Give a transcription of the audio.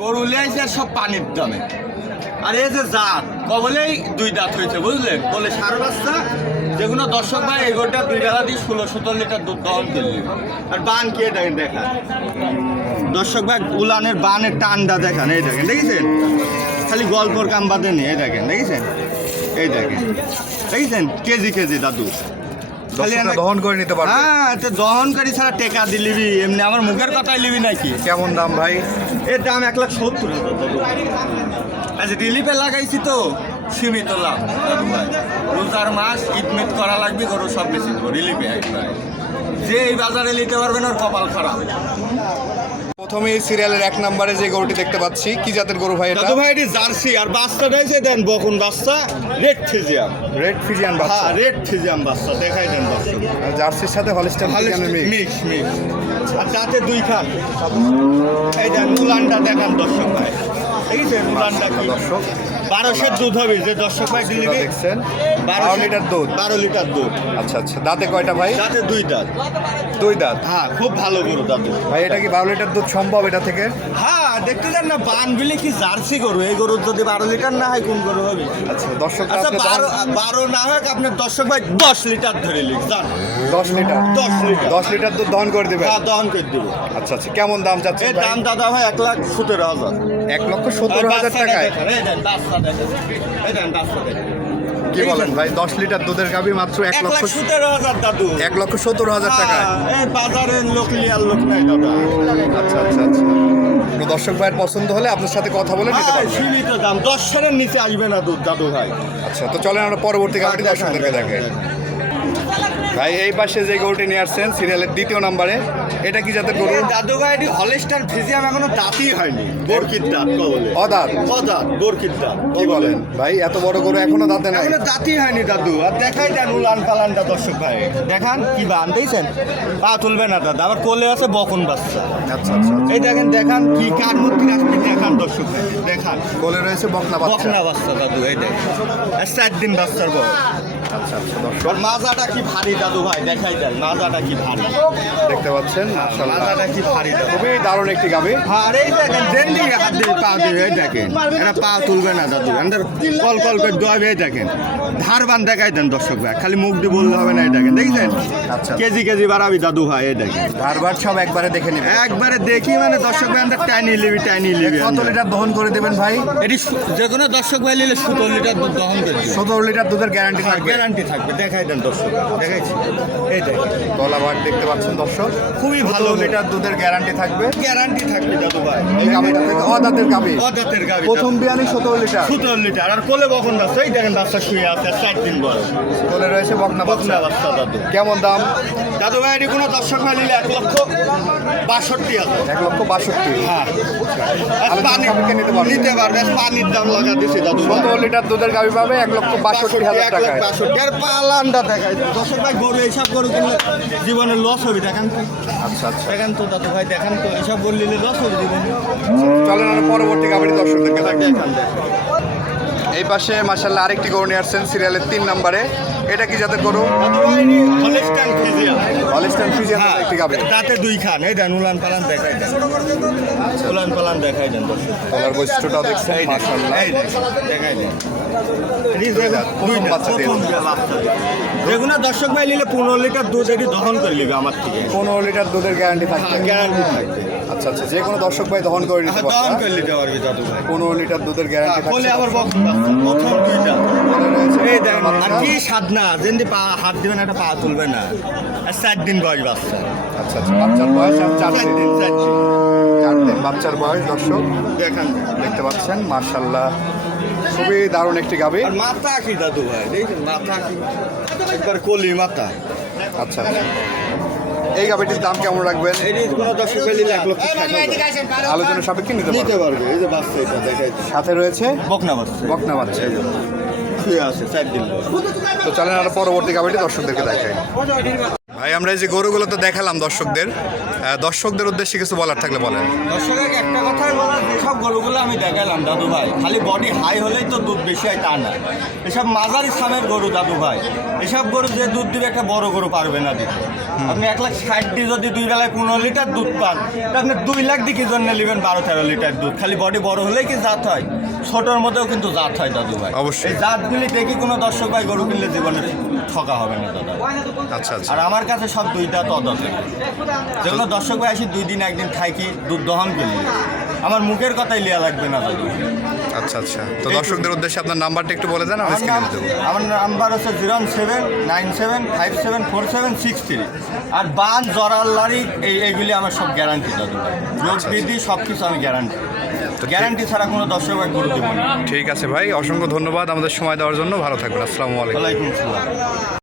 গরু লিয়াইছে সব পানির দামে। আর এই যে জাত, কবলেই দুই দাঁত হয়েছে বুঝলেন বলে সার বাচ্চা যেগুলো দর্শক ভাই এগোটা দুই বেলা দিয়ে ষোলো সতেরো লিটার দুধ দহন করলি। আর বান কে দেখেন, দেখা। দর্শক ভাই, উলানের বানের টানটা দেখান, এই দেখেন, দেখেছেন? খালি গল্পর কাম বাদে নেই দেখেন, দেখেছেন? এই দেখেন, দেখেছেন? কেজি কেজি দাদু। দহন করে নিতে পারবে। হ্যাঁ তো দহনকারী ছাড়া টেকা দিলিবি এমনি আমার মুখের কথাই লিবি নাকি? কেমন দাম ভাই? এর দাম এক লাখ সত্তর আচ্ছা রিলিফে লাগাইছি তো সীমিত লাভ। রোজার মাস ঈদমিত করা লাগবে গরু সব বেশি রিলিফে একবার যে এই বাজারে নিতে পারবেন ওর কপাল খারাপ। প্রথমে এই সিরিয়ালের এক নম্বরে যে গরুটি দেখতে পাচ্ছি কি জাতের গরু ভাই এটা? দাদু ভাই এটি জার্সি আর বাচ্চা রয়েছে দেন বকুন বাচ্চা রেড ফিজিয়াম। রেড ফিজিয়ান বাচ্চা। হ্যাঁ রেড ফিজিয়াম বাচ্চা দেখাই দেন বাচ্চা জার্সির সাথে হলিস্টান ফিজিয়ানের মিক্স মিক্স আর তাতে দুই খান এই দেন উলানটা দেখান দর্শক ভাই। এই যে উলানটা কি? দর্শক বারোশের দুধ হবে যে দর্শক ভাই দিল্লি দেখছেন। বারো লিটার দুধ। বারো লিটার দুধ। আচ্ছা আচ্ছা। দাঁতে কয়টা ভাই? তাতে দুই দাঁত। দুই দাঁত? হ্যাঁ খুব ভালো গরু দাদু ভাই এটা কি বারো লিটার দুধ সম্ভব এটা থেকে? হ্যাঁ দেখতে যান না বান বিলে কি জার্সি গরু? এই গরুর যদি বারো লিটার না হয় কোন গরু হবে? আচ্ছা দর্শক আচ্ছা বারো বারো না হোক আপনার দর্শক ভাই দশ লিটার ধরে লিখ জান। দশ লিটার? দশ লিটার। দশ লিটার দুধ দহন করে দেবেন? হ্যাঁ দহন করে দেবো। আচ্ছা আচ্ছা। কেমন দাম চাচ্ছে দাম দাদা ভাই এক লাখ সতেরো হাজার। এক লক্ষ সত্তর হাজার টাকায়? কি বলেন ভাই দশ লিটার দুধের গাবি মাত্র এক লক্ষ সতেরো হাজার দাদু। এক লক্ষ সত্তর হাজার টাকা হ্যাঁ, বাজারের লোক লিয়ার লোক নাই দাদা। আচ্ছা আচ্ছা আচ্ছা। দর্শক ভাইয়ের পছন্দ হলে আপনার সাথে কথা বলে নিতে পারবেন। সীমিত দাম। দশ সেরের নিচে আসবে না দুধ দাদু ভাই। আচ্ছা তো চলেন আমরা পরবর্তী গাড়িটি দর্শকদেরকে দেখে ভাই এই পাশে যে গরুটি নিয়ে আসছেন সিরিয়ালের দ্বিতীয় নম্বরে এটা কি জাতের গরু? এই দাদু ভাই এটি হলিস্টার ফিজিয়াম এখনও দাঁতই হয়নি। বরকির দাঁত বলে? অদাঁত। অদাঁত বরকির দাঁত কি বলেন? ভাই এত বড় গরু এখনও দাঁতে নাই। এখনও দাঁতই হয়নি দাদু। আর দেখাই দেন উলান পালানটা দর্শক ভাই। দেখান কি বান দিয়েছেন পা তুলবে না দাদা আবার কোলে আছে বকন বাচ্চা। আচ্ছা আচ্ছা আচ্ছা। এই দেখেন দেখান কি কার মূর্তি আসবে দেখান দর্শক ভাই দেখান। কোলে রয়েছে বকনা বাচ্চা। বকনা বাচ্চা দাদু এই দেখ আর চার দিন বাচ্চার বয়স। আচ্ছা আচ্ছা দর্শক। মাজাটা কি ভারী দাদু ভাই? দেখাই দেন মাজাটা কি ভারী? দেখতে পাচ্ছেন মাজাটা কি ভারী খুবই দারুণ একটি গাবি। আর এই দেখেন যেন হাত দিয়ে পা দিয়ে দেখেন। এটা পা তুলবে না দাদু এদের কল কল করে দোয়াবে দেখেন। ধার বান দেখাই দেন দর্শক ভাই খালি মুখ দিয়ে বললে হবে না এই দেখেন। দেখছেন? আচ্ছা। কেজি কেজি বাড়াবি দাদু ভাই এই দেখেন। ধারবার সব একবারে দেখে নেবেন একবারে দেখি মানে দর্শক ভাই আমাদের টাইনি লিবি টাইনি লিবি কত লিটার দহন করে দেবেন ভাই? এটি যে কোনো দর্শক ভাই নিলে সতেরো লিটার দুধ দহন করে সতেরো লিটার দুধের গ্যারান্টি থাকবে। গ্যারান্টি থাকবে। দেখাই দেন দর্শক দেখাইছি। এই দেখেন গলা ভাট দেখতে পাচ্ছেন দর্শক? খুবই ভালো। লিটার দুধের গ্যারান্টি থাকবে। গ্যারান্টি থাকবে দাদু ভাই। এই গাবিটা থেকে অদাঁতের গাবি অদাতের গাবি প্রথম বিয়ানি সতেরো লিটার। সতেরো লিটার। আর কোলে বকন বাচ্চা? এই দেখেন বাচ্চা শুয়ে আছে চার দিন বয়স। কোলে রয়েছে বকনা বকনা বাচ্চা দাদু। কেমন দাম? দাদু ভাই এটি কোনো দর্শক ভাই নিলে এক লক্ষ বাষট্টি হাজার। এক লক্ষ বাষট্টি। হ্যাঁ। আর পানি নিতে পারবে। নিতে পারবে পানির দাম লাগা দিছে দাদু ভাই। সতেরো লিটার দুধের গাবি পাবে এক লক্ষ বাষট্টি হাজার এক পালানটা দেখায় দর্শক ভাই গরু এইসব গরু কিনলে জীবনে লস হবে দেখেন তো। আচ্ছা আচ্ছা। দেখেন তো দাদু ভাই দেখেন তো এইসব গরু নিলে লস হবে জীবনে। চলেন আমরা পরবর্তী গাবিটি দর্শকদেরকে দেখেন দেখেন দেখেন। এই পাশে মাসাল্লাহ আরেকটি গরু নিয়ে আসছেন সিরিয়ালের তিন নম্বরে। এটা কি যাতে করো? হলিস্টাইন ফিজিয়াম হলিস্টান ফিজিয়ান হ্যাঁ, একটি গাবি। তাতে দুই খান। এই দেন উলান পালান দেখাই দেন। উলান পালান দেখাই দেন দর্শক। কলার বৈশিষ্ট্যটাও দেখছেন মাসাল্লাহ এই দেখাই দেন। যেগুলো দর্শক ভাই নিলে পনেরো লিটার দুধ এটি দহন করে নিবে আমার থেকে। পনেরো লিটার দুধের গ্যারান্টি থাকবে। গ্যারান্টি থাকবে। আচ্ছা আচ্ছা যে কোনো দর্শক ভাই দহন করে নিতে হ্যাঁ, দহন পারবে করে নিতে পারবে পনেরো লিটার দুধের গ্যারান্টি হ্যাঁ, বলে আবার প্রথম দুইটা। এই দেখেন আর। কি সাধনা যেমনি পা হাত দিবেন একটা পা তুলবে না। আর চার দিন বয়স বাচ্চা। আচ্ছা আচ্ছা বাচ্চার বয়স আর চার দিন। চার দিন। চার দিন বাচ্চার বয়স দর্শক দেখেন দেখতে পাচ্ছেন মার্শাল্লাহ খুবই দারুণ একটি গাবি আর মাথা কি দাদু ভাই? দেখেন মাথা কি। একবার কলি মাথা। আচ্ছা আচ্ছা। এই গাবিটির দাম কেমন রাখবেন। আলোচনা সাপেক্ষে নিতে নিতে পারবে এই যে বাচ্চা এটা দেখাই। সাথে রয়েছে বকনা বাচ্চা। বকনা বাচ্চা। শুয়ে আছে চার দিন তো চলেন আর পরবর্তী গাবিটি দর্শকদেরকে দেখাই। ভাই আমরা এই যে গরুগুলো তো দেখালাম দর্শকদের দর্শকদের উদ্দেশ্যে কিছু বলার থাকলে বলেন। দর্শকের একটা কথাই বলার যেসব গরুগুলো আমি দেখালাম দাদু ভাই খালি বডি হাই হলেই তো দুধ বেশি হয় তা না। এসব মাঝারি সামের গরু দাদু ভাই। এসব গরু যে দুধ দিবে একটা বড় গরু পারবে না দিতে। আপনি এক লাখ ষাট দিয়ে যদি দুই বেলায় পনেরো লিটার দুধ পান তা আপনি দুই লাখ দিয়ে কি জন্য নেবেন বারো তেরো লিটার দুধ? খালি বডি বড় হলেই কি জাত হয়? ছোটোর মধ্যেও কিন্তু জাত হয় দাদু ভাই। অবশ্যই। এই জাতগুলি দেখি কোনো দর্শক ভাই গরু কিনলে জীবনে ঠকা হবে না দাদা। আচ্ছা আচ্ছা। আর আমার কাছে সব দুইটা তদতে যেগুলো দর্শক ভাই আসি দুই দিন একদিন থাকি দুধ দহন করলি আমার মুখের কথাই লিয়া লাগবে না দাদু। আচ্ছা আচ্ছা। তো দর্শকদের উদ্দেশ্যে আপনার নাম্বারটা একটু বলে দেন আমি আমার স্ক্রিনে দেবো। আমার নাম্বার হচ্ছে zero seven nine seven five seven four seven six three. আর বান জরাল লারি এই এইগুলি আমার সব গ্যারান্টি দাদু রোগ বৃদ্ধি সব কিছু আমি গ্যারান্টি গ্যারান্টি ছাড়া কোনো দর্শক ভাই গুরুত্ব ঠিক আছে ভাই অসংখ্য ধন্যবাদ আমাদের সময় দেওয়ার জন্য। ভালো থাকবেন আসসালামু আলাইকুম। ওয়ালাইকুম আসসালাম।